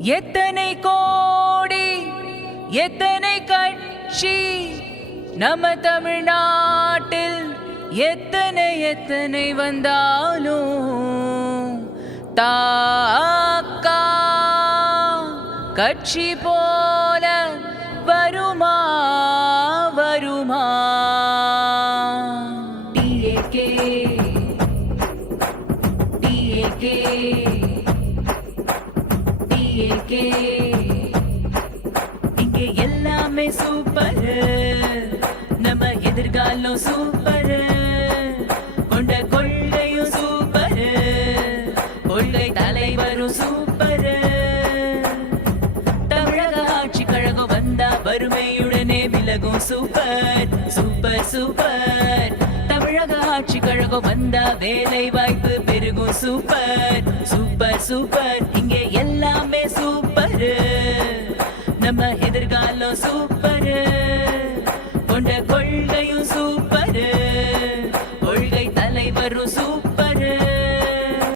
எத்தனை கோடி எத்தனை கட்சி நம்ம தமிழ்நாட்டில் எத்தனை எத்தனை வந்தாலும் தாக்கா கட்சி போல வருமா வருமா டிஏகே டிஏகே டிஏகே இங்கே எல்லாமே சூப்பர், நம்ம எதிர்காலம் சூப்பர், கொண்ட கொள்ளையும் சூப்பர், கொள்கை தலைவரும் சூப்பர். தமிழக ஆட்சி கழகம் வந்தா வறுமையுடனே விலகும் சூப்பர் சூப்பர் சூப்பர். தமிழக ஆட்சி கழகம் வந்தா வேலை வாய்ப்பு பெருகும் சூப்பர் சூப்பர் சூப்பர். இங்கே எல்லாமே சூப்பர், நம்ம எதிர்காலம் சூப்பர், கொண்ட